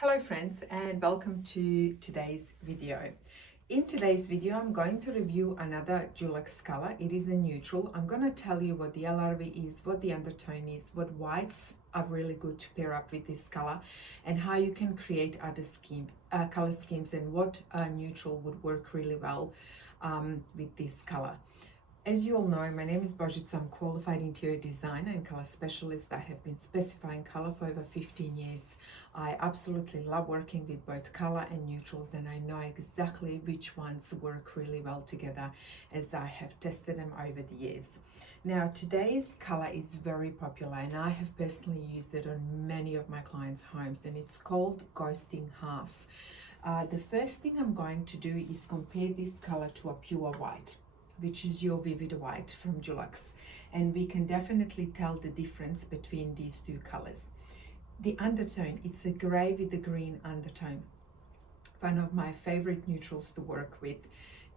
Hello friends, and welcome to today's video. In today's video I'm going to review another Dulux color. It is a neutral. I'm going to tell you what the LRV is, what the undertone is, what whites are really good to pair up with this color, and how you can create other color schemes, and what neutral would work really well with this color. As you all know, my name is Božica. I'm a qualified interior designer and color specialist. I have been specifying color for over 15 years. I absolutely love working with both color and neutrals, and I know exactly which ones work really well together, as I have tested them over the years. Now, today's color is very popular, and I have personally used it on many of my clients' homes, and it's called Ghosting Half. The first thing I'm going to do is compare this color to a pure white, which is your vivid white from Dulux, and we can definitely tell the difference between these two colors. The undertone, it's a gray with a green undertone. One of my favorite neutrals to work with.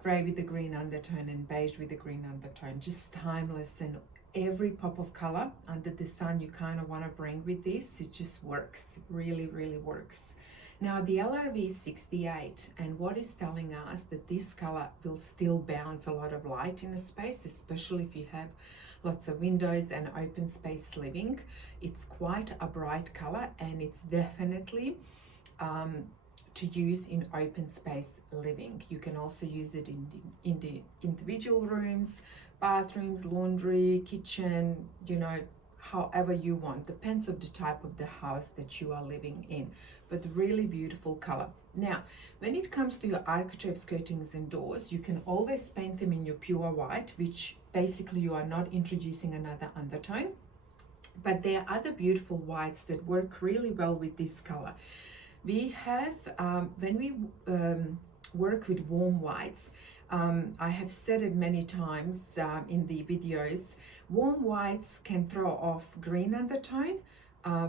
Gray with a green undertone and beige with a green undertone, just timeless, and every pop of color under the sun you kind of want to bring with this. It just works, really works. Now the LRV is 68, and what is telling us that this color will still bounce a lot of light in a space, especially if you have lots of windows and open space living. It's quite a bright color, and it's definitely to use in open space living. You can also use it in the individual rooms, bathrooms, laundry, kitchen, however you want. Depends on the type of the house that you are living in, but really beautiful color. Now, when it comes to your architrave skirtings and doors, you can always paint them in your pure white, which basically you are not introducing another undertone. But there are other beautiful whites that work really well with this color. We have, when we work with warm whites, I have said it many times in the videos, warm whites can throw off green undertone,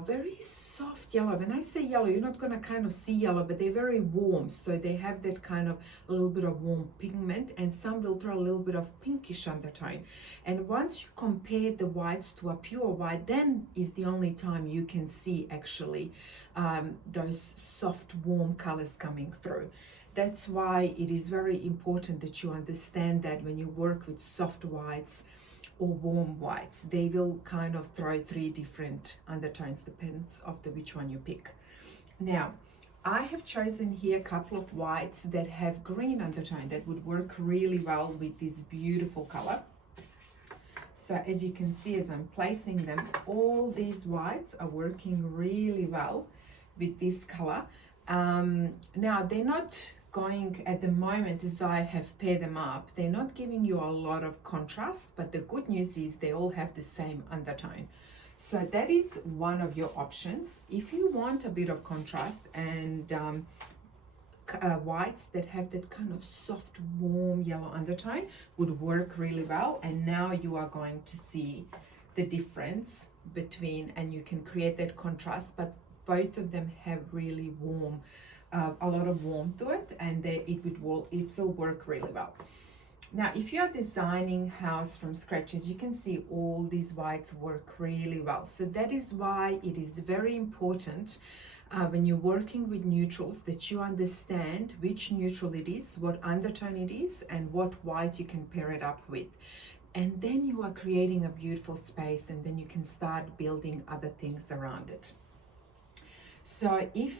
very soft yellow. When I say yellow, you're not going to kind of see yellow, but they're very warm, so they have that kind of a little bit of warm pigment, and some will throw a little bit of pinkish undertone. And once you compare the whites to a pure white, then is the only time you can see actually those soft warm colors coming through. That's why it is very important that you understand that when you work with soft whites or warm whites, they will kind of throw three different undertones, depends of which one you pick. Now, I have chosen here a couple of whites that have green undertone that would work really well with this beautiful color. So as you can see, as I'm placing them, all these whites are working really well with this color. Now, they're not going at the moment, as I have paired them up, they're not giving you a lot of contrast, but the good news is they all have the same undertone. So that is one of your options. If you want a bit of contrast and whites that have that kind of soft, warm yellow undertone would work really well. And now you are going to see the difference between, and you can create that contrast, but both of them have really warm, a lot of warmth to it, and it will work really well. Now, if you are designing house from scratch, as you can see, all these whites work really well. So that is why it is very important when you're working with neutrals that you understand which neutral it is, what undertone it is, and what white you can pair it up with. And then you are creating a beautiful space, and then you can start building other things around it. So if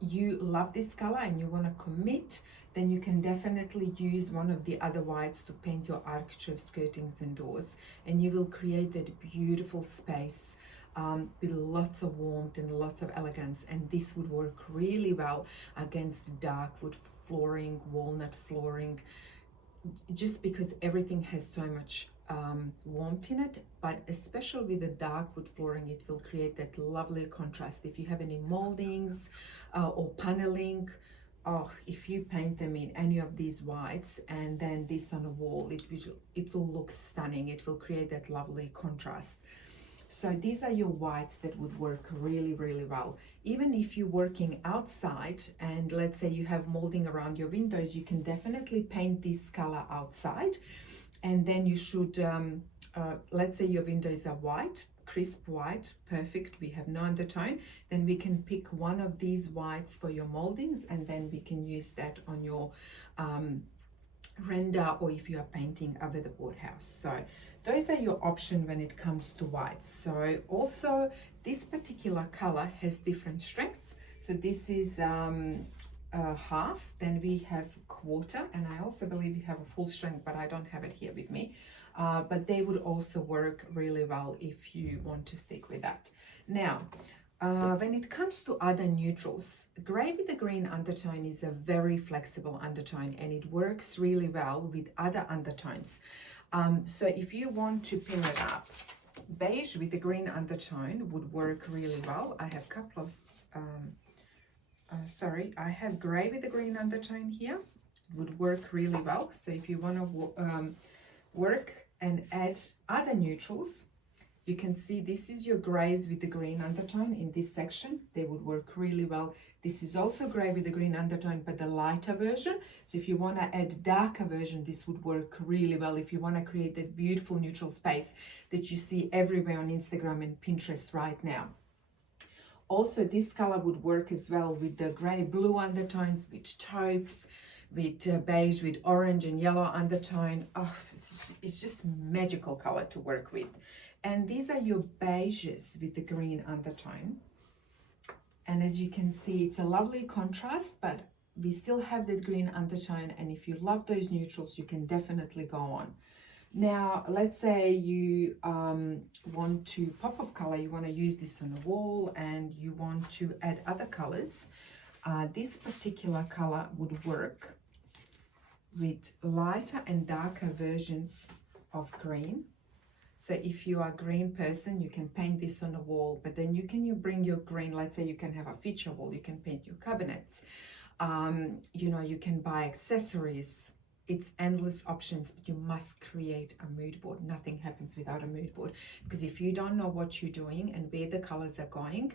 you love this color and you want to commit, then you can definitely use one of the other whites to paint your architrave skirtings and doors, and you will create that beautiful space with lots of warmth and lots of elegance. And this would work really well against dark wood flooring, walnut flooring, just because everything has so much warmth in it. But especially with the dark wood flooring, it will create that lovely contrast. If you have any moldings or paneling, if you paint them in any of these whites and then this on a wall, it will look stunning. It will create that lovely contrast. So these are your whites that would work really well. Even if you're working outside and let's say you have molding around your windows, you can definitely paint this color outside, And then you should, let's say your windows are white, crisp white, perfect, we have no undertone, then we can pick one of these whites for your moldings, and then we can use that on your render, or if you are painting over the boardhouse. So those are your options when it comes to whites. So also this particular color has different strengths. So this is half, then we have quarter, and I also believe you have a full strength, but I don't have it here with me. But they would also work really well if you want to stick with that. Now, when it comes to other neutrals, grey with the green undertone is a very flexible undertone, and it works really well with other undertones. So if you want to pair it up, beige with the green undertone would work really well. I have a couple of, I have grey with the green undertone here. It would work really well. So if you want to work and add other neutrals, you can see this is your greys with the green undertone in this section. They would work really well. This is also grey with the green undertone, but the lighter version. So if you want to add darker version, this would work really well if you want to create that beautiful neutral space that you see everywhere on Instagram and Pinterest right now. Also, this color would work as well with the grey blue undertones, with taupes, with beige, with orange and yellow undertone. Oh, it's just magical color to work with. And these are your beiges with the green undertone. And as you can see, it's a lovely contrast, but we still have that green undertone. And if you love those neutrals, you can definitely go on. Now, let's say you want to pop of color, you want to use this on a wall and you want to add other colors. This particular color would work with lighter and darker versions of green. So if you are a green person, you can paint this on a wall, but then you bring your green, let's say you can have a feature wall, you can paint your cabinets, you know, you can buy accessories. It's endless options, but you must create a mood board. Nothing happens without a mood board, because if you don't know what you're doing and where the colors are going,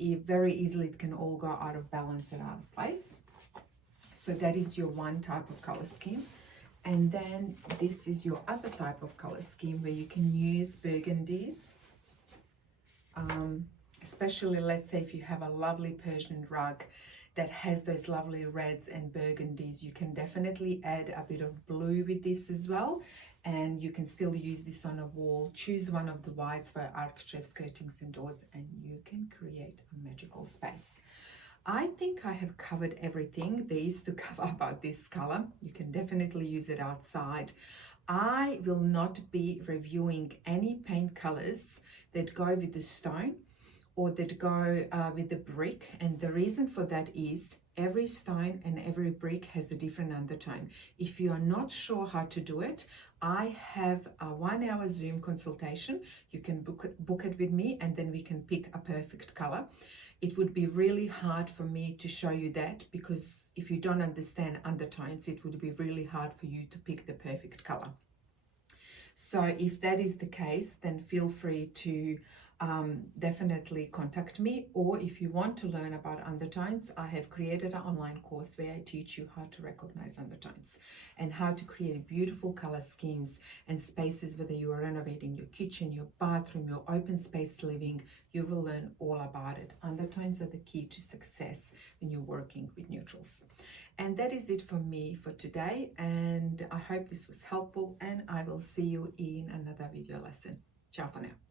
very easily it can all go out of balance and out of place. So that is your one type of color scheme. And then this is your other type of color scheme where you can use burgundies, especially let's say if you have a lovely Persian rug that has those lovely reds and burgundies, you can definitely add a bit of blue with this as well. And you can still use this on a wall. Choose one of the whites for architraves, curtains and doors, and you can create a magical space. I think I have covered everything there is to cover about this color. You can definitely use it outside. I will not be reviewing any paint colors that go with the stone or that go with the brick. And the reason for that is every stone and every brick has a different undertone. If you are not sure how to do it, I have a 1 hour Zoom consultation. You can book it with me, and then we can pick a perfect color. It would be really hard for me to show you that, because if you don't understand undertones, it would be really hard for you to pick the perfect color. So if that is the case, then feel free to definitely contact me. Or if you want to learn about undertones, I have created an online course where I teach you how to recognize undertones and how to create beautiful color schemes and spaces, whether you are renovating your kitchen, your bathroom, your open space living. You will learn all about it. Undertones are the key to success when you're working with neutrals. And that is it for me for today, and I hope this was helpful, and I will see you in another video lesson. Ciao for now.